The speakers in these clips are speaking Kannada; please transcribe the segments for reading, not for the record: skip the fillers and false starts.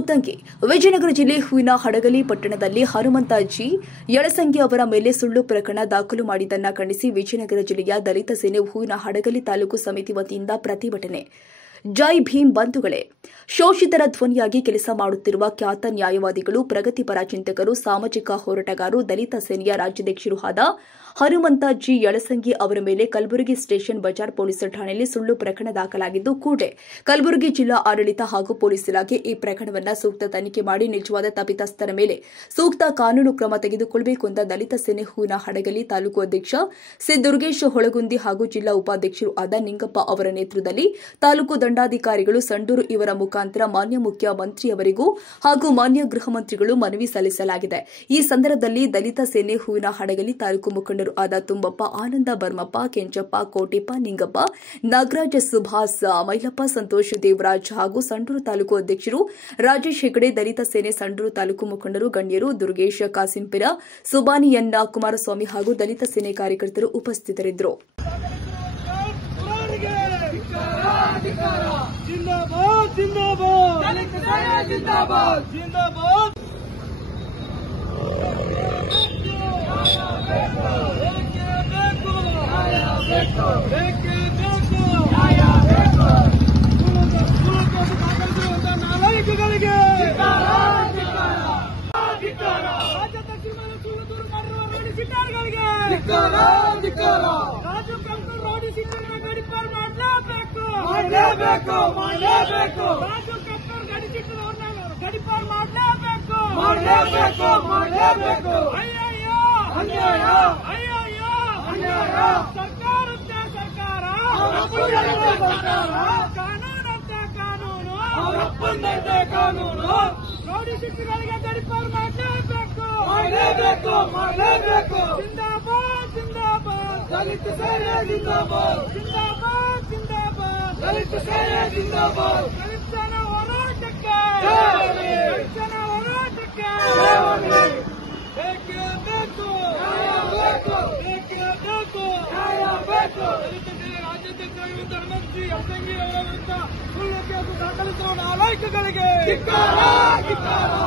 ಉದ್ದಂಗೆ ವಿಜಯನಗರ ಜಿಲ್ಲೆ ಹೂವಿನ ಹಡಗಲಿ ಪಟ್ಟಣದಲ್ಲಿ ಹನುಮಂತ ಜಿ ಯಳಸಂಗಿ ಅವರ ಮೇಲೆ ಸುಳ್ಳು ಪ್ರಕರಣ ದಾಖಲು ಮಾಡಿದ್ದನ್ನು ಖಂಡಿಸಿ ವಿಜಯನಗರ ಜಿಲ್ಲೆಯ ದಲಿತ ಸೇನೆ ಹೂವಿನ ಹಡಗಲಿ ತಾಲೂಕು ಸಮಿತಿ ವತಿಯಿಂದ ಪ್ರತಿಭಟನೆ. ಜೈ ಭೀಮ್ ಬಂಧುಗಳೇ, ಶೋಷಿತರ ಧ್ವನಿಯಾಗಿ ಕೆಲಸ ಮಾಡುತ್ತಿರುವ ಖ್ಯಾತ ನ್ಯಾಯವಾದಿಗಳು, ಪ್ರಗತಿಪರ ಚಿಂತಕರು, ಸಾಮಾಜಿಕ ಹೋರಾಟಗಾರರು, ದಲಿತ ಸೇನೆಯ ರಾಜ್ಯಾಧ್ಯಕ್ಷರೂ ಆದ ಹನುಮಂತ ಜಿ ಯಳಸಂಗಿ ಅವರ ಮೇಲೆ ಕಲಬುರಗಿ ಸ್ಟೇಷನ್ ಬಜಾರ್ ಪೊಲೀಸ್ ಠಾಣೆಯಲ್ಲಿ ಸುಳ್ಳು ಪ್ರಕರಣ ದಾಖಲಾಗಿದ್ದು, ಕೂಡಲೇ ಕಲಬುರಗಿ ಜಿಲ್ಲಾ ಆಡಳಿತ ಹಾಗೂ ಪೊಲೀಸ್ ಇಲಾಖೆ ಈ ಪ್ರಕರಣವನ್ನು ಸೂಕ್ತ ತನಿಖೆ ಮಾಡಿ ನಿಜವಾದ ತಪ್ಪಿತಸ್ಥರ ಮೇಲೆ ಸೂಕ್ತ ಕಾನೂನು ಕ್ರಮ ತೆಗೆದುಕೊಳ್ಳಬೇಕು ಎಂದು ದಲಿತ ಸೇನೆ ಹೂವಿನ ಹಡಗಲಿ ತಾಲೂಕು ಅಧ್ಯಕ್ಷ ಸಿ ದುರ್ಗೇಶ್ ಹೊಳಗುಂದಿ ಹಾಗೂ ಜಿಲ್ಲಾ ಉಪಾಧ್ಯಕ್ಷರು ಆದ ನಿಂಗಪ್ಪ ಅವರ ನೇತೃತ್ವದಲ್ಲಿ ತಾಲೂಕು ದಂಡಾಧಿಕಾರಿಗಳು ಸಂಡೂರು ಇವರ ಮುಖಾಂತರ ಮಾನ್ಯ ಮುಖ್ಯಮಂತ್ರಿಯವರಿಗೂ ಹಾಗೂ ಮಾನ್ಯ ಗೃಹ ಮಂತ್ರಿಗಳು ಮನವಿ ಸಲ್ಲಿಸಲಾಗಿದೆ. ಈ ಸಂದರ್ಭದಲ್ಲಿ ದಲಿತ ಸೇನೆ ಹೂವಿನ ಹಡಗಲಿ ತಾಲೂಕು ಮುಖಂಡರು ಆದ ತುಂಬಪ್ಪ, ಆನಂದ, ಬರ್ಮಪ್ಪ, ಕೆಂಚಪ್ಪ, ಕೋಟಿಪ್ಪ, ನಿಂಗಪ್ಪ, ನಾಗರಾಜ್, ಸುಭಾಸ್, ಮೈಲಪ್ಪ, ಸಂತೋಷ್, ದೇವರಾಜ್ ಹಾಗೂ ಸಂಡೂರು ತಾಲೂಕು ಅಧ್ಯಕ್ಷರು ರಾಜೇಶ್ ಹೆಗಡೆ, ದಲಿತ ಸೇನೆ ಸಂಡೂರು ತಾಲೂಕು ಮುಖಂಡರು, ಗಣ್ಯರು, ದುರ್ಗೇಶ್, ಕಾಸಿಂಪಿರ, ಸುಬಾನಿ ಎನ್, ಕುಮಾರಸ್ವಾಮಿ ಹಾಗೂ ದಲಿತ ಸೇನೆ ಕಾರ್ಯಕರ್ತರು ಉಪಸ್ಥಿತರಿದ್ದರು. जिंदाबाद जिंदाबाद जिंदाबाद जिंदाबाद ನಾಯಕಗಳಿಗೆ ರಾಜು ಕಲ್ಕೂರ್ ರೋಡಿ ಸಿಟ್ಟರ್ನ ಗಡಿಪಾರು ಮಾಡಲೇಬೇಕು. ರಾಜು ಕಲ್ಕೂರ್ ಗಡಿ ಸಿಟ್ಟರವ್ರನ್ನ ಗಡಿಪಾರು ಮಾಡಲೇಬೇಕು. ಅಯ್ಯಯ್ಯೋ ಅನ್ಯಾಯ, ಅಯ್ಯಯ್ಯೋ ಅನ್ಯಾಯ. ಸರ್ಕಾರಂತೆ ಸರ್ಕಾರ, ಕಾನೂನಂತೆ ಕಾನೂನು, ರೋಡಿ ಸಿಟ್ಟರ್ಗಳಿಗೆ ಗಡಿಪಾರು ಮಾಡಲೇಬೇಕು. जिंदाबाद जिंदाबाद दलित सेना जिंदाबाद जिंदाबाद जिंदाबाद दलित सेना जिंदाबाद दलित सेना होराटಕ್ಕೆ दलित सेना होराटಕ್ಕೆ ಬೇಕೇ ಬೇಕು ದಲಿತ ಸೇನೆ ರಾಜ್ಯಾಧ್ಯಕ್ಷರಾಗಿರುವ ಧರ್ಮಶ್ರೀ ಯಳಸಂಗಿ ಅವರ ವಿರುದ್ಧ ಸುಳ್ಳು ಕೇಸು ದಾಖಲಿಸಿರುವ ನಾಯಕಗಳಿಗೆ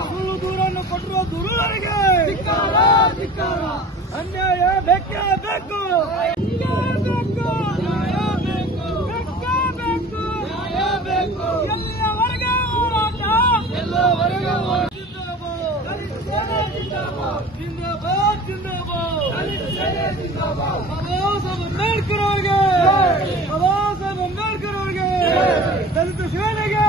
ಸುಳ್ಳು ದೂರನ್ನು ಕೊಟ್ಟಿರುವ ದೂರರಿಗೆ ಅನ್ಯಾಯ ಬೇಕೇ ಬೇಕು. ಎಲ್ಲವರೆಗೆ ಹೋರಾಟ, ಜಿಂದಾಬಾದ್ ಜಿಂದಾಬಾದ್. ಬಾಬಾ ಸಾಹೇಬ್ ಅಂಬೇಡ್ಕರ್ ಅವರಿಗೆ, ದಲಿತ ಸೇನೆಗೆ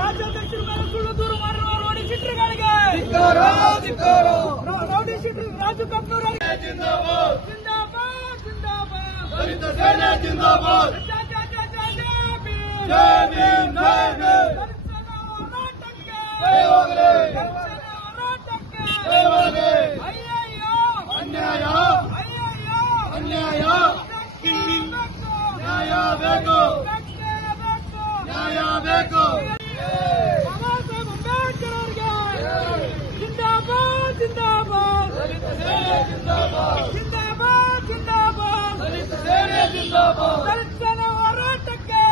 ರಾಜ್ಯಾಧ್ಯಕ್ಷರ ಮೇಲೆ ಸುಳ್ಳು ದೂರು ಮಾಡಿರುವ ರೋಡಿ ಸಿಟ್ಟರ್ಗಳಿಗೆ ರೌಡಿ ಸಿಟ್ಟರ್ ರಾಜು ಕಲ್ಕೂರ್ ಜಿಂದಾಬಾದ್ ಜಿಂದಾಬಾದ್ ದಲಿತ ಸೇನೆ ಜಿಂದಾಬಾದ್. ಅಯ್ಯಯ್ಯೋ ಅನ್ಯಾಯ, ನ್ಯಾಯ ಬೇಕು. ಬಾಬಾ ಸಾಹೇಬ್ ಅಂಬೇಡ್ಕರ್ ಅವರಿಗೆ ಜಿಂದಾಬಾದ್ जिंदाबाद दलित सेना जिंदाबाद दलित सेना जिंदाबाद दलित सेना ಹೋರಾಟಕ್ಕೆ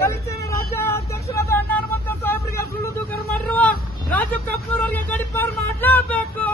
ದಲಿತ ಸೇನೆ ರಾಜ್ಯಾಧ್ಯಕ್ಷರಾದ ಹನುಮಂತ ಸಾಹೇಬರಿಗೆ ಸುಳ್ಳು ದೂರು ಮಾಡಿರುವ ರಾಜು ಕಲ್ಕೂರ್ ಅವರಿಗೆ ಗಡಿಪಾರು ಮಾಡಲೇಬೇಕು.